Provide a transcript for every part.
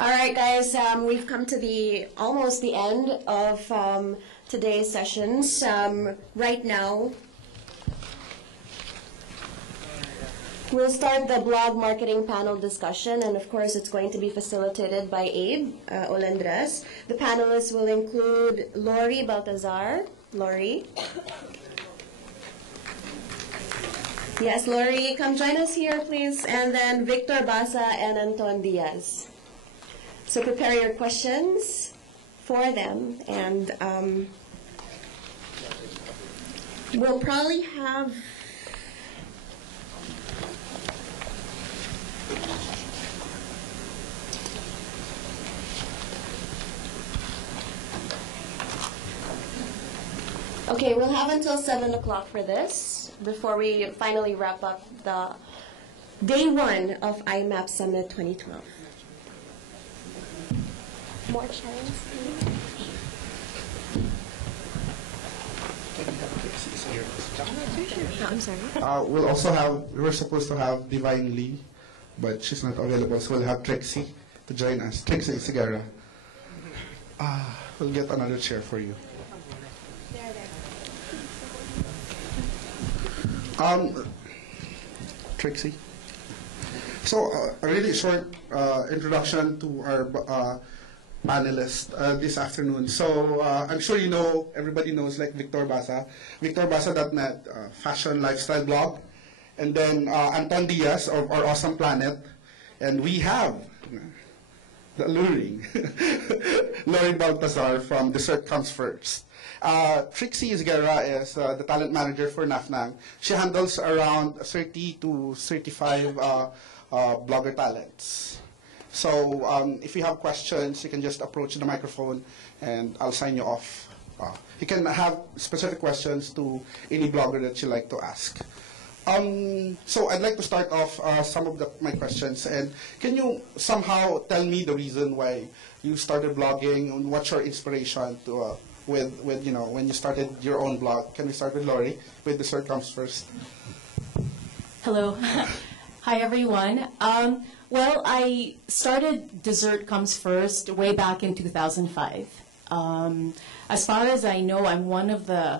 All right, guys, we've come to almost the end of today's sessions. Right now, we'll start the blog marketing panel discussion, and of course, it's going to be facilitated by Abe Olandres. The panelists will include Lori Baltazar. Lori. Yes, Lori, come join us here, please. And then Victor Basa and Anton Diaz. So prepare your questions for them, and we'll probably have we'll have until 7 o'clock for this before we finally wrap up the day 1 of IMAP Summit 2012. More chairs. I'm sorry. We're supposed to have Divine Lee, but she's not available, so we'll have Trixie to join us. Trixie Sigara. We'll get another chair for you. Trixie. So, a really short introduction to our panelist this afternoon. So, I'm sure you know, everybody knows like Victor Basa. VictorBasa.net, fashion lifestyle blog. And then Anton Diaz of Our Awesome Planet. And we have the alluring Lori Baltazar from Dessert Comes First. Trixie Isguerra is the talent manager for Nuffnang. She handles around 30 to 35 blogger talents. So if you have questions, you can just approach the microphone and I'll sign you off. You can have specific questions to any blogger that you like to ask. So I'd like to start off some of my questions. And can you somehow tell me the reason why you started blogging and what's your inspiration to with when you started your own blog? Can we start with Lori? With Dessert Comes First. Hello. Hi, everyone. Well, I started Dessert Comes First way back in 2005. As far as I know, I'm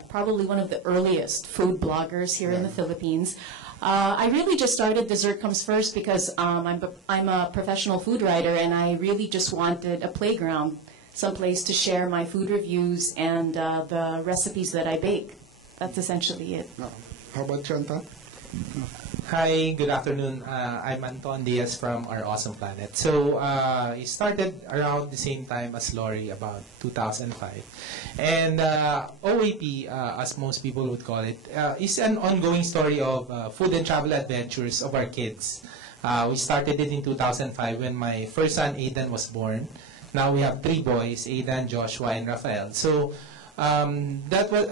probably one of the earliest food bloggers here in the Philippines. I really just started Dessert Comes First because I'm a professional food writer, and I really just wanted a playground, someplace to share my food reviews and the recipes that I bake. That's essentially it. How about Chanta? Hi, good afternoon. I'm Anton Diaz from Our Awesome Planet. So I started around the same time as Lori, about 2005. And OAP, as most people would call it, is an ongoing story of food and travel adventures of our kids. We started it in 2005 when my first son, Aidan, was born. Now we have 3 boys, Aidan, Joshua, and Rafael. So that was...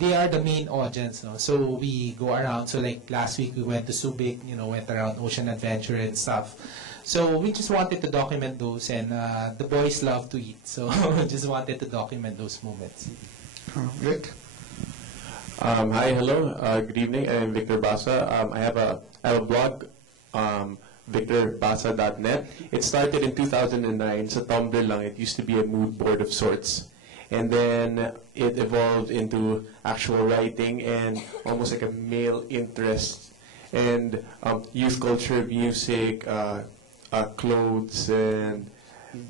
they are the main audience, no? So we go around. So like last week we went to Subic, went around Ocean Adventure and stuff. So we just wanted to document those, and the boys love to eat. So we just wanted to document those moments. Rick? Hi, hello, good evening. I'm Victor Basa. I have a blog, VictorBasa.net. It started in 2009. Sa Tumblr lang. It used to be a mood board of sorts. And then it evolved into actual writing and almost like a male interest and youth culture, music, clothes, and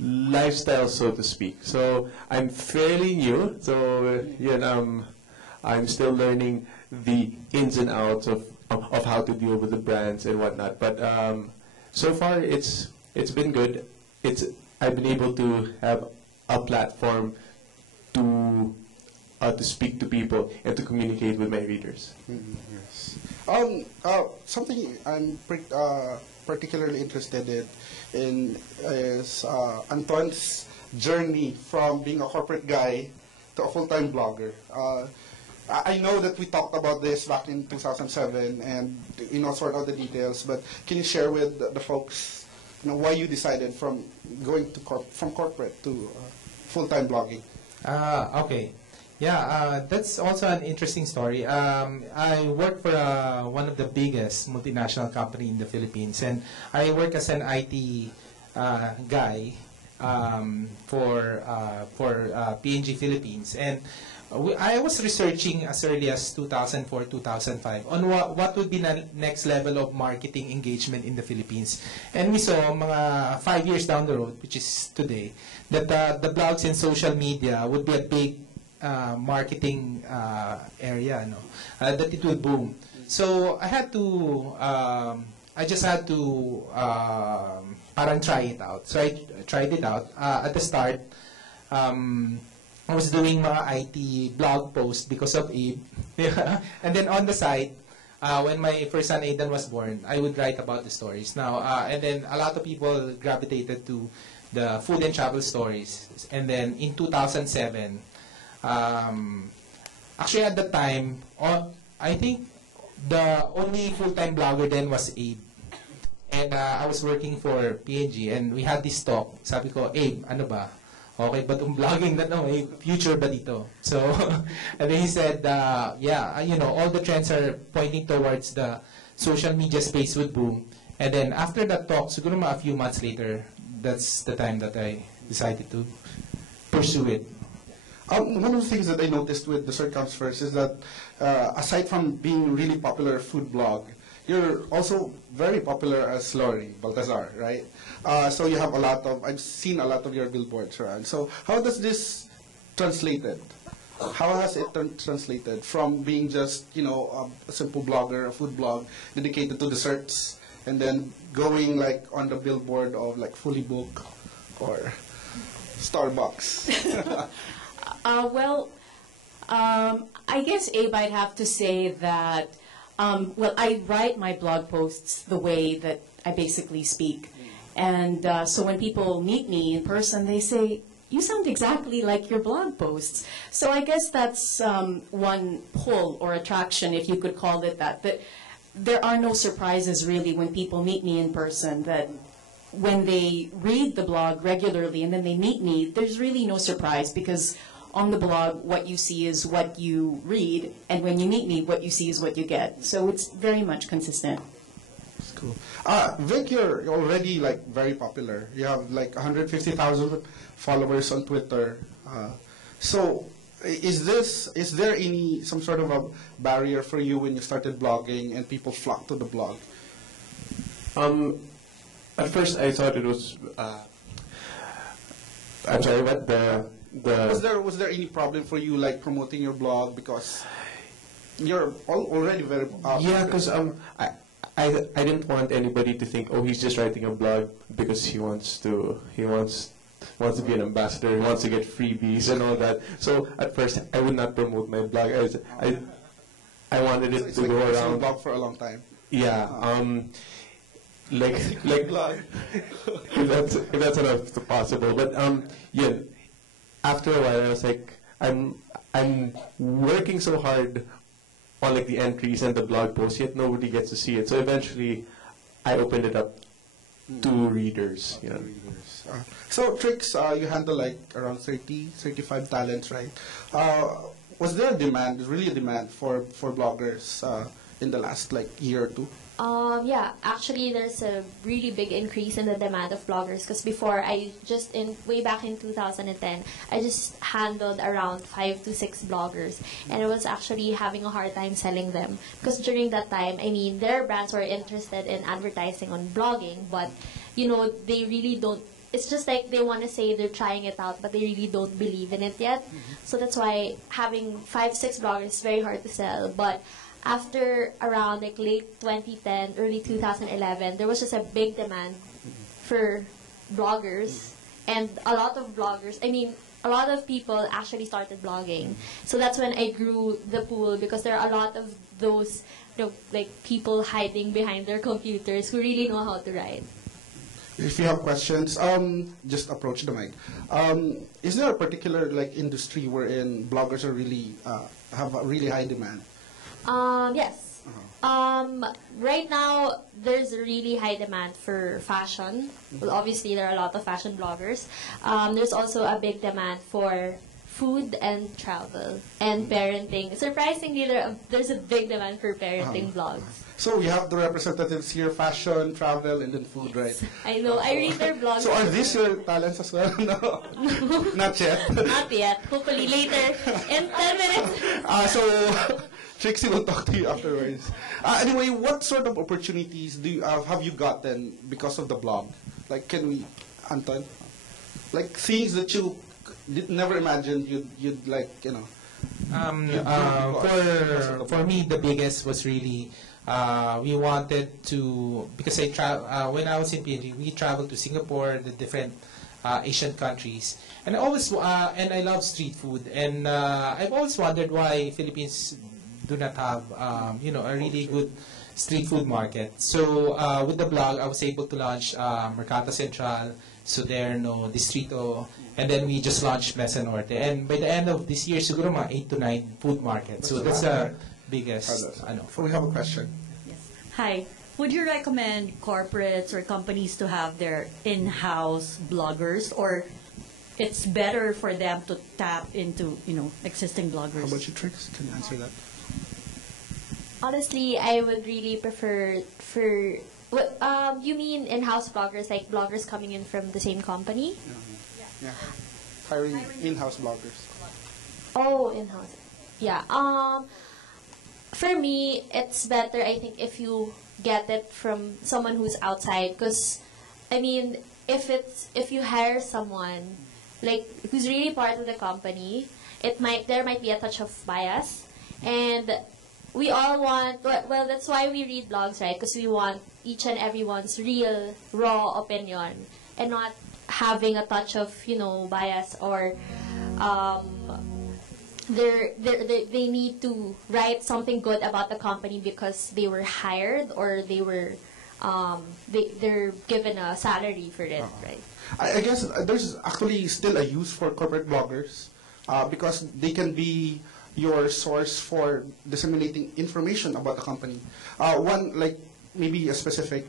lifestyle, so to speak. So I'm fairly new, so I'm still learning the ins and outs of how to deal with the brands and whatnot. But so far it's been good. I've been able to have a platform to speak to people and to communicate with my readers. Yes. Something I'm particularly interested in is Anton's journey from being a corporate guy to a full-time blogger. I know that we talked about this back in 2007 and sort out the details, but can you share with the folks why you decided from going to from corporate to full-time blogging? Okay. Yeah, that's also an interesting story. I work for one of the biggest multinational company in the Philippines, and I work as an IT guy for PNG Philippines, and I was researching as early as 2004, 2005 on what would be the next level of marketing engagement in the Philippines. And we saw mga 5 years down the road, which is today, that the blogs and social media would be a big marketing area, no? That it will boom. So I had to, I just had to parang try it out. So I tried it out. At the start, I was doing mga IT blog posts because of Abe. And then on the side, when my first son Aidan was born, I would write about the stories. Now, and then a lot of people gravitated to the food and travel stories. And then in 2007, actually at the time, I think the only full-time blogger then was Abe. And I was working for PNG, and we had this talk. Sabi ko, Abe, ano ba? Okay, but vlogging na no, future ba dito? So, and then he said, yeah, you know, all the trends are pointing towards the social media space would boom. And then after that talk, siguro a few months later, that's the time that I decided to pursue it. One of the things that I noticed with The Search Comes First is that aside from being a really popular food blog, you're also very popular as Lori Baltazar, right? So you have a lot of, I've seen a lot of your billboards around. So how does this translated? How has it translated from being just, you know, a simple blogger, a food blog dedicated to desserts, and then going like on the billboard of like Fully Book or Starbucks? Well, I guess, Abe, I'd have to say that, well, I write my blog posts the way that I basically speak. And so when people meet me in person, they say, you sound exactly like your blog posts. So I guess that's one pull or attraction, if you could call it that. That there are no surprises, really, when people meet me in person, that when they read the blog regularly and then they meet me, there's really no surprise, because on the blog, what you see is what you read, and when you meet me, what you see is what you get. So it's very much consistent. That's cool. Vic, you're already like very popular. You have like 150,000 followers on Twitter. So is there some sort of a barrier for you when you started blogging and people flocked to the blog? At first, I thought it was. I'm sorry, what Was there any problem for you like promoting your blog, because you're already very yeah, because I didn't want anybody to think, oh, he's just writing a blog because he wants to be an ambassador, he wants to get freebies and all that. So at first I would not promote my blog. I wanted it to go around. Blog for a long time. Yeah, like blog. if that's enough possible. But yeah, after a while I was like, I'm working so hard on like the entries and the blog posts, yet nobody gets to see it. So eventually, I opened it up to readers. You know. So Trix, you handle like around 35 talents, right? Was there a demand, really a demand for bloggers in the last like year or two? Yeah, actually there's a really big increase in the demand of bloggers, because before way back in 2010, I just handled around 5 to 6 bloggers, and I was actually having a hard time selling them, because during that time, I mean, their brands were interested in advertising on blogging, but you know, they really don't. It's just like they want to say they're trying it out, but they really don't believe in it yet. So that's why having 5, 6 bloggers is very hard to sell. But after around like late 2010, early 2011, there was just a big demand for bloggers, and a lot of bloggers, I mean, a lot of people actually started blogging. So that's when I grew the pool, because there are a lot of those, you know, like people hiding behind their computers who really know how to write. If you have questions, just approach the mic. Is there a particular like industry wherein bloggers are really have a really high demand? Yes. Right now, there's a really high demand for fashion. Well, obviously, there are a lot of fashion bloggers. There's also a big demand for food and travel and parenting. Surprisingly, there's a big demand for parenting blogs. So we have the representatives here, fashion, travel, and then food, right? I know. I read their blogs. So are these your talents as well? No, not yet. Not yet. Hopefully later. In 10 minutes. So Trixie will talk to you afterwards. Anyway, what sort of opportunities have you gotten because of the blog? Like, can we, Anton? Like things that you never imagined you'd like, you know. For me, the biggest was really we wanted to, because when I was in PNG, we traveled to Singapore, the different Asian countries, and I love street food, and I've always wondered why Philippines do not have a really good street food market. So with the blog, I was able to launch Mercato Central, Soderno, Distrito, and then we just launched Mesa Norte. And by the end of this year, siguro mga 8 to 9 food markets. So that's the biggest. So we have a question. Yes. Hi. Would you recommend corporates or companies to have their in-house bloggers, or it's better for them to tap into, existing bloggers? How about you, Trix? Can you answer that? Honestly, I would really prefer you mean in-house bloggers, like bloggers coming in from the same company? Yeah. Hiring in-house bloggers. Oh, in-house. Yeah. For me, it's better, I think, if you get it from someone who's outside, because I mean, if you hire someone like who's really part of the company, there might be a touch of bias, and we all want, well, that's why we read blogs, right? Because we want each and everyone's real, raw opinion, and not having a touch of, bias, or they need to write something good about the company because they were hired, or they're given a salary for it, right? I guess there's actually still a use for corporate bloggers because they can be your source for disseminating information about the company. One, like maybe a specific,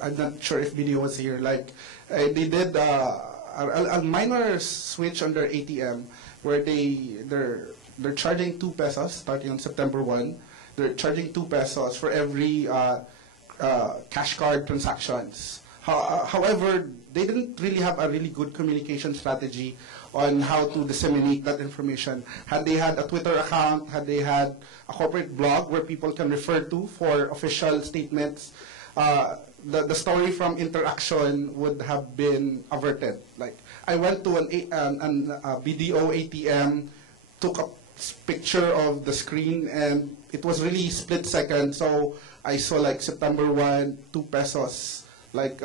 I'm not sure if video was here, like they did a minor switch on their ATM where they're charging 2 pesos starting on September 1. They're charging 2 pesos for every cash card transactions. However, they didn't really have a really good communication strategy on how to disseminate that information. Had they had a Twitter account, had they had a corporate blog where people can refer to for official statements, the story from interaction would have been averted. Like, I went to a BDO ATM, took a picture of the screen, and it was really split second. So I saw like September 1, 2 pesos, like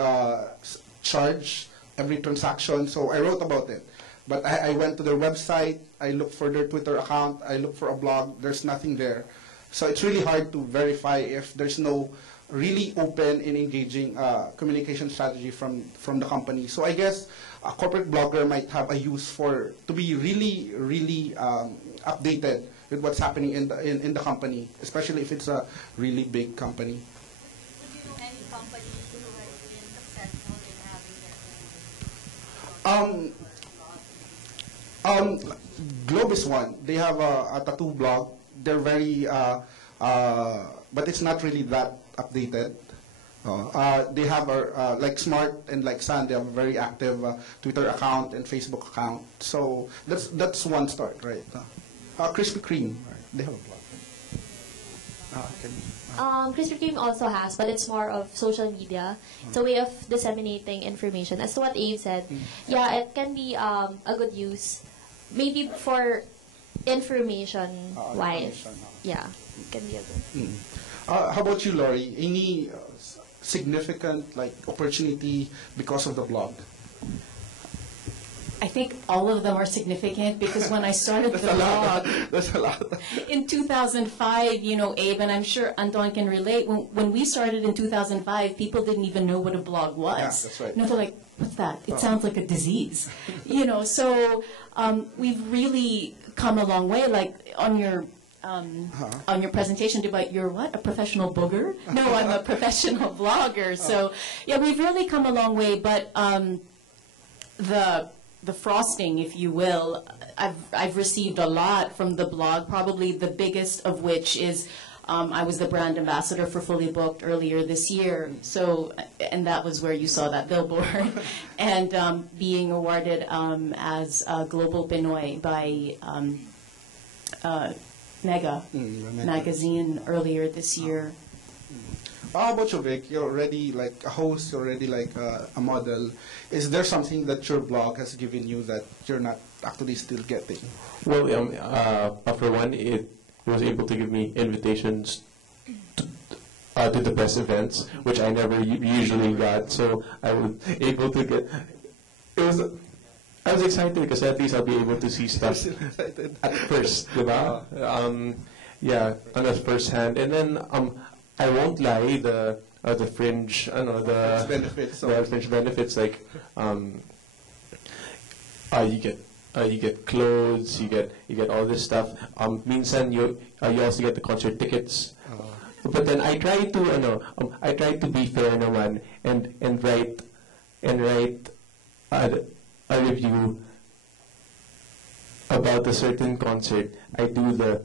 charge every transaction. So I wrote about it. But I went to their website, I looked for their Twitter account, I looked for a blog, there's nothing there. So it's really hard to verify if there's no really open and engaging communication strategy from the company. So I guess a corporate blogger might have a use to be really, really updated with what's happening in the company, especially if it's a really big company. Would you know any companies who have been successful in having their Globe is one. They have a tattoo blog. They're very, but it's not really that updated. They have like Smart and like Sun. They have a very active Twitter account and Facebook account. So that's one start, right? Krispy Kreme, right? They have a blog. Krispy Kreme also has, but it's more of social media. It's a way of disseminating information. As to what Abe said, yeah, it can be a good use, maybe for information-wise. Yeah, it can be a good. How about you, Laurie? Any significant opportunity because of the blog? I think all of them are significant because when I started the blog That's a lot. in 2005, Abe, and I'm sure Anton can relate, when we started in 2005, people didn't even know what a blog was. Yeah, that's right. They're like, what's that? It sounds like a disease. So we've really come a long way. Like on your presentation about you're what? A professional booger? No, I'm a professional blogger. So yeah, we've really come a long way, but the frosting, if you will, I've received a lot from the blog, probably the biggest of which is I was the brand ambassador for Fully Booked earlier this year. So, and that was where you saw that billboard. And being awarded as a Global Pinoy by Mega magazine earlier this year. How about you, Vic? You're already like a host, you're already like a model. Is there something that your blog has given you that you're not actually still getting? Well, for one, it was able to give me invitations to the best events, which I never usually got. So I was able to get. I was excited because at least I'll be able to see stuff at first, diba? Yeah, on the first hand, and then I won't lie, the fringe, I don't know, the fringe benefits, like you get clothes, you get all this stuff. Minsan you also get the concert tickets. But then I try to be fair naman and write a review about a certain concert. I do the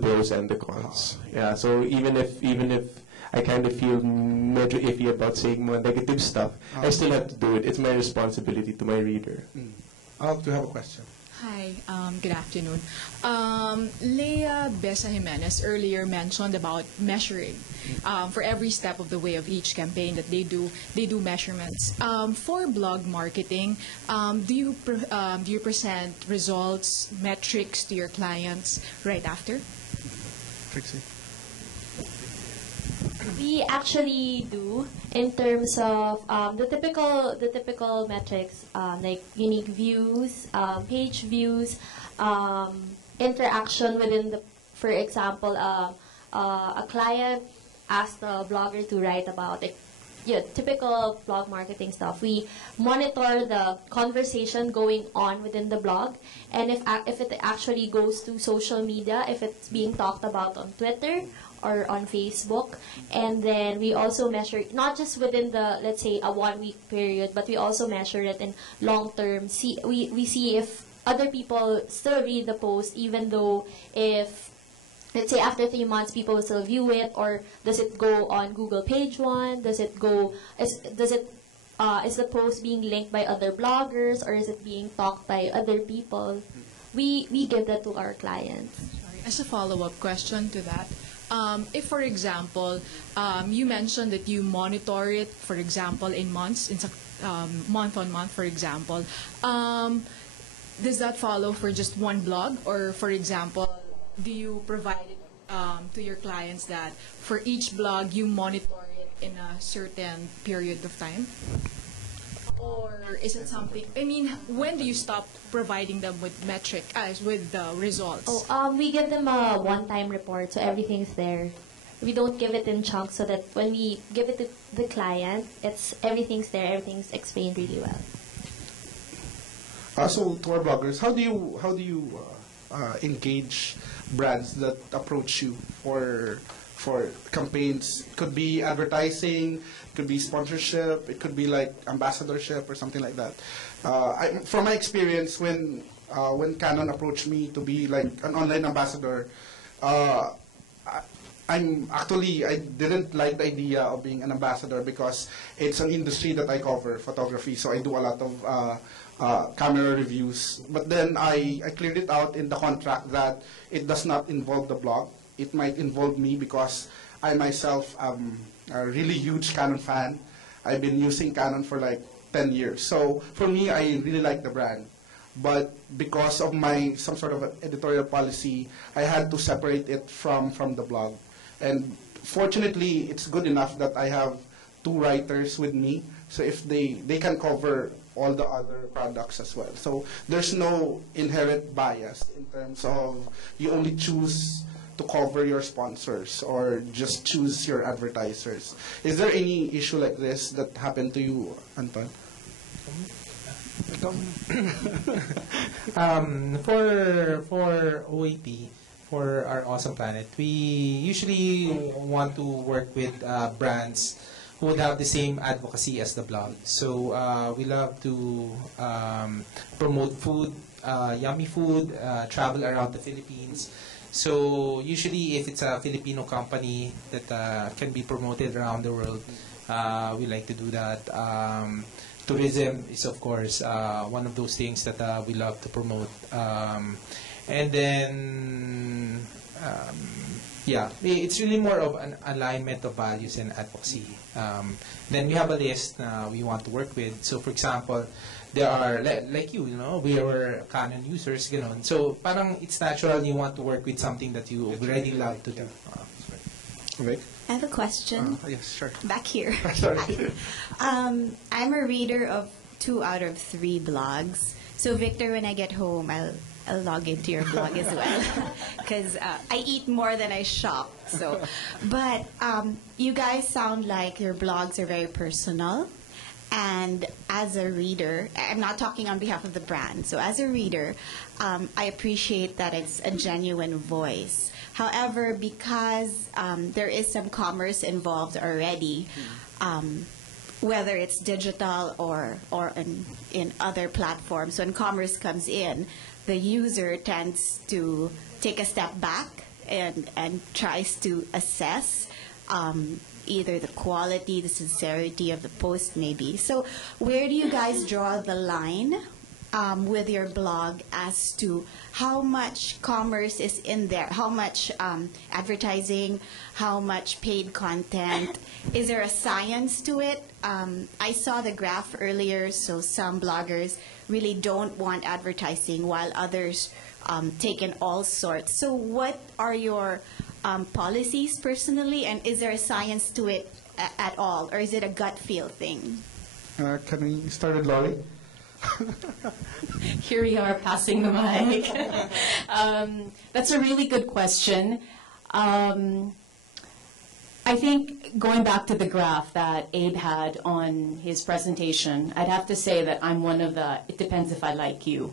pros and the cons. Yeah. So even if I kind of feel medyo iffy about saying more negative stuff, I still have to do it. It's my responsibility to my reader. Do you have a question? Hi, good afternoon. Leah Besa Jimenez earlier mentioned about measuring for every step of the way of each campaign that they do measurements. For blog marketing, do you present results, metrics to your clients right after? Trixie? We actually do in terms of the typical metrics like unique views, page views, interaction within the. For example, a client asked the blogger to write about it. Yeah, typical blog marketing stuff. We monitor the conversation going on within the blog, and if it actually goes to social media, if it's being talked about on Twitter or on Facebook. And then we also measure not just within the, let's say, a 1 week period, but we also measure it in long term. We see if other people still read the post, even though if, let's say, after 3 months people will still view it, or does it go on Google page 1? Is the post being linked by other bloggers, or is it being talked by other people? We give that to our clients. Sorry, as a follow-up question to that, if, for example, you mentioned that you monitor it, for example, in months, month on month, for example, does that follow for just one blog, or, for example, do you provide it to your clients that for each blog you monitor it in a certain period of time? Or is it something, I mean, when do you stop providing them with with the results? We give them a one-time report, so everything's there. We don't give it in chunks, so that when we give it to the client, everything's there, everything's explained really well. So to our bloggers, how do you engage brands that approach you for campaigns? It could be advertising, it could be sponsorship, it could be like ambassadorship or something like that. From my experience, when Canon approached me to be like an online ambassador, I didn't like the idea of being an ambassador because it's an industry that I cover, photography, so I do a lot of camera reviews. But then I cleared it out in the contract that it does not involve the blog. It might involve me because I myself am a really huge Canon fan. I've been using Canon for like 10 years. So for me, I really like the brand. But because of some sort of editorial policy, I had to separate it from the blog. And fortunately, it's good enough that I have 2 writers with me. So if they can cover all the other products as well. So there's no inherent bias in terms of you only choose to cover your sponsors or just choose your advertisers. Is there any issue like this that happened to you, Anton? For OAP, for our Awesome Planet, we usually want to work with brands who would have the same advocacy as the blog. So we love to promote food, yummy food, travel around the Philippines. So usually, if it's a Filipino company that can be promoted around the world, we like to do that. Tourism is, of course, one of those things that we love to promote. And then, yeah, it's really more of an alignment of values and advocacy. Then we have a list we want to work with. So, for example, there are, like you know, we are Canon users, gano'n. So, parang it's natural you want to work with something that you already love to do. Right. I have a question. Yes, sure. Back here. Sorry. I'm a reader of 2 out of 3 blogs. So, Victor, when I get home, I'll log into your blog as well, because I eat more than I shop. So, but you guys sound like your blogs are very personal. And as a reader, I'm not talking on behalf of the brand. So as a reader, I appreciate that it's a genuine voice. However, because there is some commerce involved already, whether it's digital or in other platforms, when commerce comes in, the user tends to take a step back and tries to assess either the quality, the sincerity of the post maybe. So where do you guys draw the line with your blog as to how much commerce is in there? How much advertising? How much paid content? Is there a science to it? I saw the graph earlier, so some bloggers really don't want advertising while others take in all sorts. So what are your policies personally, and is there a science to it at all, or is it a gut feel thing? Can we start with Laurie? Here we are passing the mic. That's a really good question. I think going back to the graph that Abe had on his presentation, I'd have to say that I'm one of the, it depends if I like you.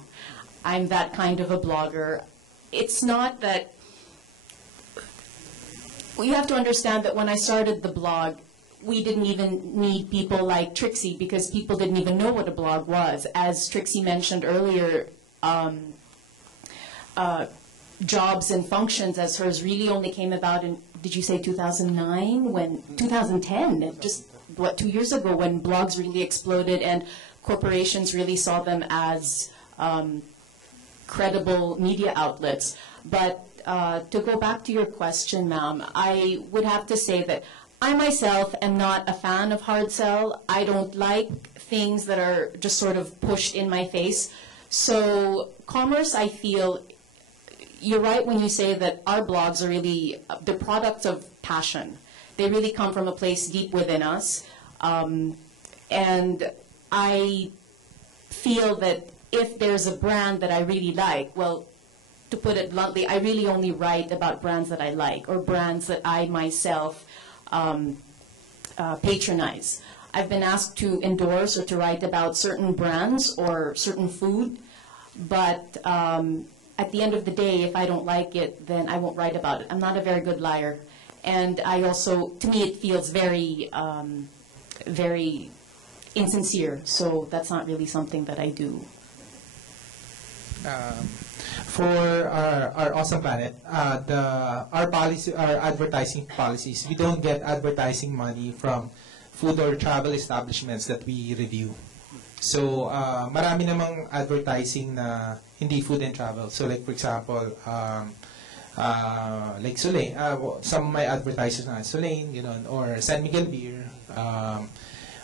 I'm that kind of a blogger. It's not that, well, you have to understand that when I started the blog, we didn't even need people like Trixie because people didn't even know what a blog was. As Trixie mentioned earlier, jobs and functions as hers really only came about in, did you say 2009? 2010, just, 2 years ago when blogs really exploded and corporations really saw them as credible media outlets. But to go back to your question, ma'am, I would have to say that I myself am not a fan of hard sell. I don't like things that are just sort of pushed in my face. So commerce, I feel, you're right when you say that our blogs are really the products of passion. They really come from a place deep within us. And I feel that if there's a brand that I really like, well, to put it bluntly, I really only write about brands that I like or brands that I myself patronize. I've been asked to endorse or to write about certain brands or certain food, but at the end of the day, if I don't like it, then I won't write about it. I'm not a very good liar. And I also, to me, it feels very, very insincere. So that's not really something that I do. For our Awesome Planet, our advertising policies, we don't get advertising money from food or travel establishments that we review. So, marami namang advertising na hindi food and travel. So, like for example, like Soleil, some of my advertisers na Soleil, you know, or San Miguel Beer,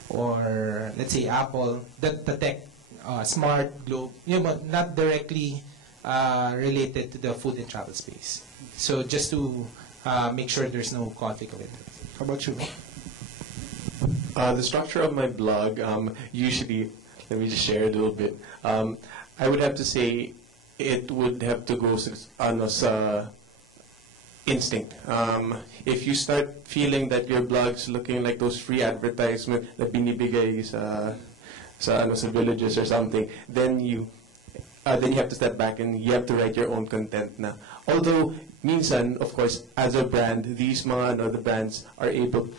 or let's say Apple, the tech, Smart, Globe, you know, but not directly related to the food and travel space. So just to make sure there's no conflict of interest. How about you? The structure of my blog, usually, let me just share a little bit. I would have to say it would have to go sa instinct. If you start feeling that your blog's looking like those free advertisement na binibigay sa villages or something, then you have to step back and you have to write your own content na. Although, minsan, of course, as a brand, these mga other brands are able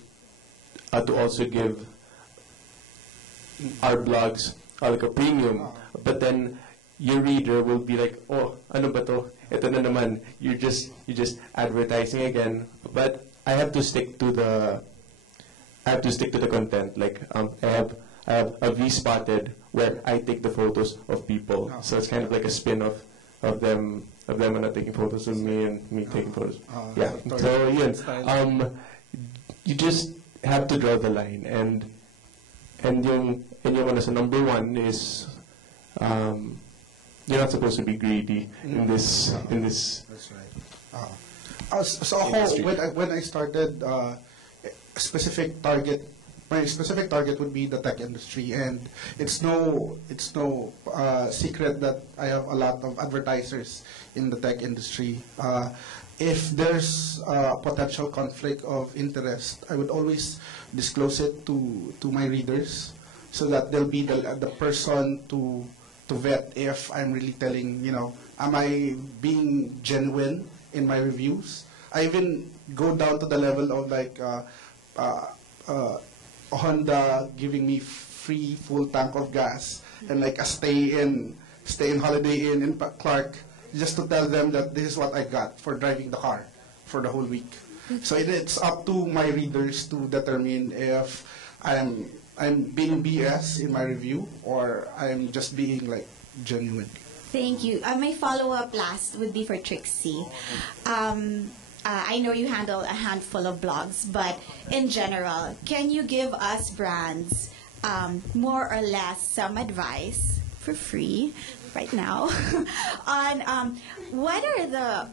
to also give our blogs like a premium. But then, your reader will be like, oh, ano ba to? ito na naman, you're just advertising again. But I have to stick to the content. Like I have a V spotted where I take the photos of people. So it's kind of like a spin-off of them taking photos of me and me taking photos. Yeah. So yun. You just have to draw the line, and yung ano, so number one is you're not supposed to be greedy in this. That's right. So when I started, specific target. My specific target would be the tech industry, and it's no secret that I have a lot of advertisers in the tech industry. If there's a potential conflict of interest, I would always disclose it to my readers, so that they'll be the person to vet if I'm really telling, am I being genuine in my reviews. I even go down to the level of like Honda giving me free full tank of gas and like a stay in Holiday Inn in Clark, just to tell them that this is what I got for driving the car for the whole week. So it's up to my readers to determine if I'm being BS in my review or I'm just being like genuine. Thank you. My follow-up last would be for Trixie. I know you handle a handful of blogs, but in general, can you give us brands more or less some advice for free right now on what are the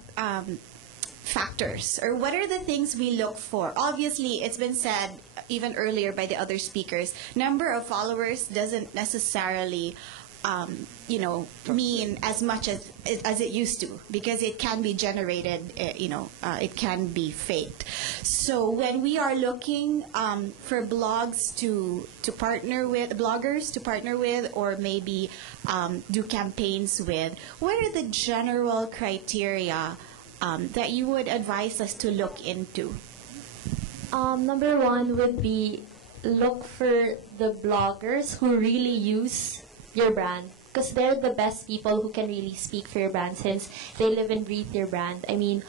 factors or what are the things we look for? Obviously, it's been said even earlier by the other speakers, number of followers doesn't necessarily mean as much as it used to, because it can be generated, it can be faked. So when we are looking for bloggers to partner with, or maybe do campaigns with, what are the general criteria that you would advise us to look into? Number one would be look for the bloggers who really use your brand, because they're the best people who can really speak for your brand, since they live and breathe your brand. I mean,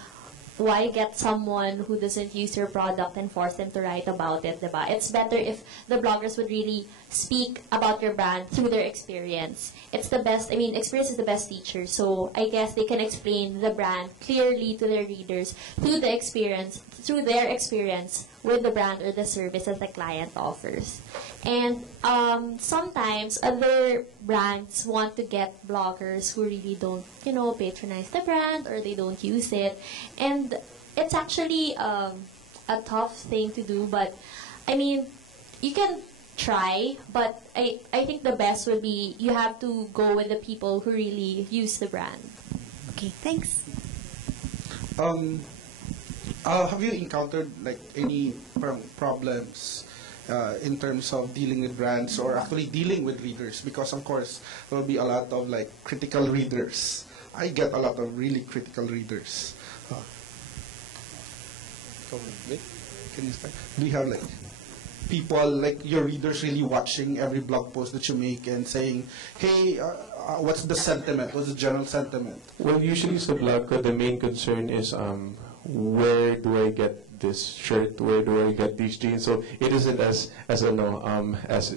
why get someone who doesn't use your product and force them to write about it, diba? It's better if the bloggers would really speak about your brand through their experience. It's the best, experience is the best teacher, so I guess they can explain the brand clearly to their readers through their experience with the brand or the service that the client offers. And sometimes other brands want to get bloggers who really don't, patronize the brand, or they don't use it. And it's actually a tough thing to do, but you can try, but I think the best would be you have to go with the people who really use the brand. Okay, thanks. Have you encountered like any problems in terms of dealing with brands or actually dealing with readers? Because of course there will be a lot of like critical readers. I get a lot of really critical readers. Can you start? Do you have like people, like your readers, really watching every blog post that you make and saying, hey, what's the sentiment? What's the general sentiment? Well, usually sa blog ko, the main concern is where do I get this shirt? Where do I get these jeans? So it isn't as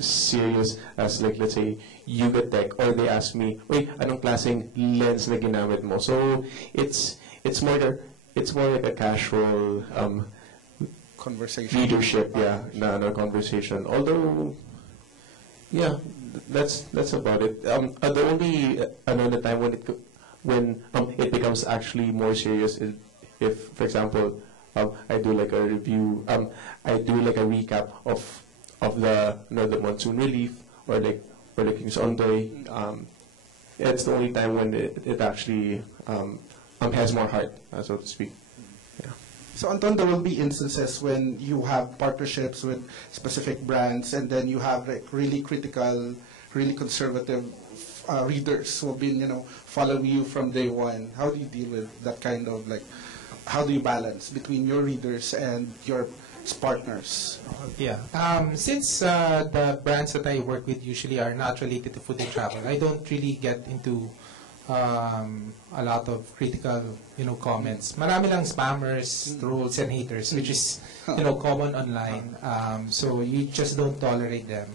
serious as, like, let's say Yuga Tech, or they ask me, wait, anong klaseng lens na ginamit mo? So it's more like a casual Conversation. leadership, no conversation. Although, yeah, that's about it. The only another time when it becomes actually more serious is if, for example, I do like a review, I do like a recap of the monsoon relief or the King's Ondoy. It's the only time when it actually has more heart, so to speak. So, Anton, there will be instances when you have partnerships with specific brands, and then you have like really critical, really conservative readers who have been, following you from day one. How do you deal with that kind of how do you balance between your readers and your partners? Yeah. Since the brands that I work with usually are not related to food and travel, I don't really get into a lot of critical, comments. Marami lang spammers, trolls, and haters, which is, common online. So you just don't tolerate them.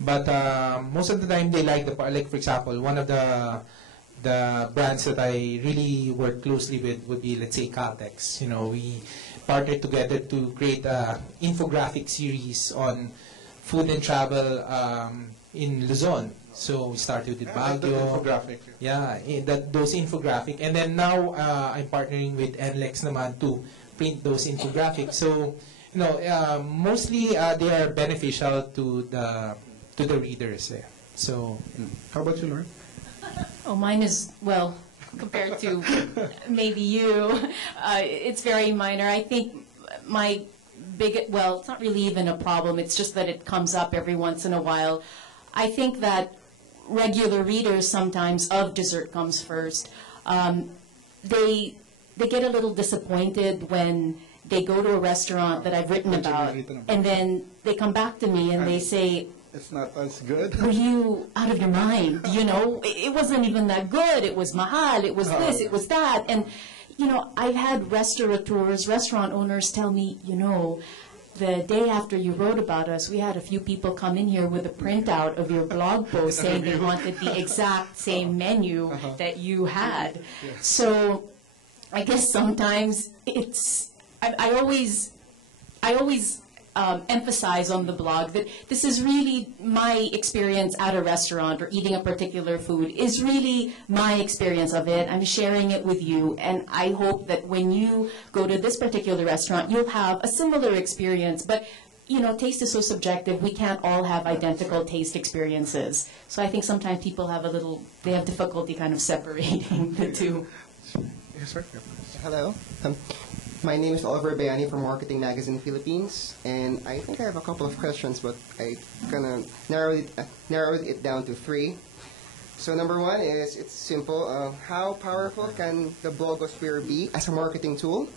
But most of the time, they like like for example, one of the brands that I really work closely with would be, let's say, Caltex. We partnered together to create a infographic series on food and travel in Luzon. So we started with Baguio. Infographic. Yeah, those infographic. And then now I'm partnering with NLEX naman to print those infographics. So, mostly they are beneficial to the readers. So, How about you, Lauren? Oh, mine is, well, compared to maybe you, it's very minor. I think well, it's not really even a problem. It's just that it comes up every once in a while. I think that regular readers sometimes of Dessert Comes First, they get a little disappointed when they go to a restaurant that I've written about, and then they come back to me and they say, It's not as good. were you out of your mind? It wasn't even that good. It was mahal. It was this. It was that. And, I've had restaurateurs, restaurant owners tell me, the day after you wrote about us, we had a few people come in here with a printout of your blog post saying they wanted the exact same menu that you had. So I guess sometimes I always emphasize on the blog that this is really my experience at a restaurant or eating a particular food is really my experience of it. I'm sharing it with you, and I hope that when you go to this particular restaurant, you'll have a similar experience. But, taste is so subjective. We can't all have identical taste experiences. So I think sometimes people have they have difficulty kind of separating the two. Yes, sir. Hello. My name is Oliver Bayani from Marketing Magazine Philippines, and I think I have a couple of questions, but I'm gonna narrow it down to 3. So number 1 is, it's simple. How powerful can the blogosphere be as a marketing tool?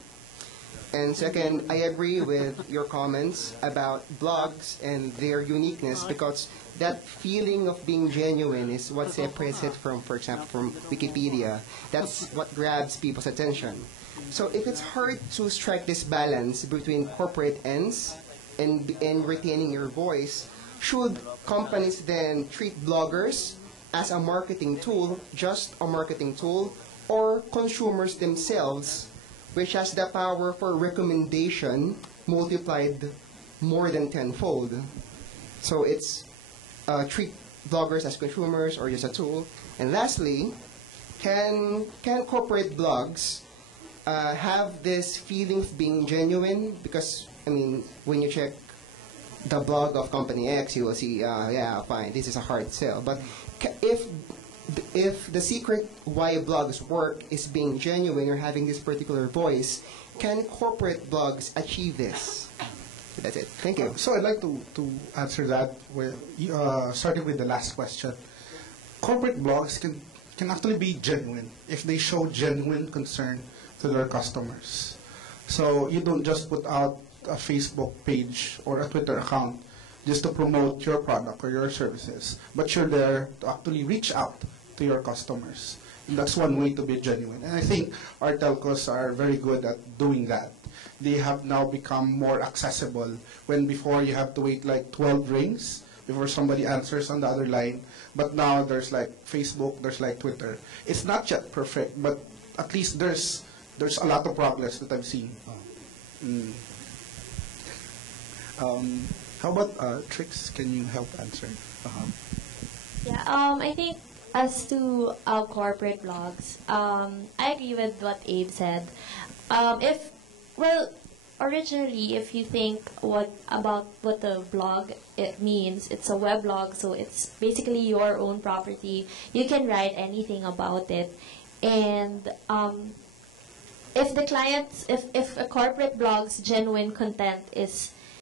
And second, I agree with your comments about blogs and their uniqueness, because that feeling of being genuine is what separates it from, for example, from Wikipedia. That's what grabs people's attention. So if it's hard to strike this balance between corporate ends and retaining your voice, should companies then treat bloggers as a marketing tool, just a marketing tool, or consumers themselves, which has the power for recommendation multiplied more than tenfold? So it's treat bloggers as consumers or just a tool. And lastly, can corporate blogs have this feeling of being genuine? Because, when you check the blog of Company X, you will see, yeah, fine, this is a hard sell. But if the secret why blogs work is being genuine or having this particular voice, can corporate blogs achieve this? That's it. Thank you. So I'd like to answer that with starting with the last question. Corporate blogs can actually be genuine if they show genuine concern to their customers. So you don't just put out a Facebook page or a Twitter account just to promote your product or your services, but you're there to actually reach out to your customers. And that's one way to be genuine. And I think our telcos are very good at doing that. They have now become more accessible, when before you have to wait like 12 rings before somebody answers on the other line. But now there's like Facebook, there's like Twitter. It's not yet perfect, but at least there's a lot of progress that I've seen. How about Trix? Can you help answer? Yeah, I think as to corporate blogs, I agree with what Abe said. Originally, if you think about what the blog it means, it's a weblog, so it's basically your own property. You can write anything about it, and if a corporate blog's genuine content is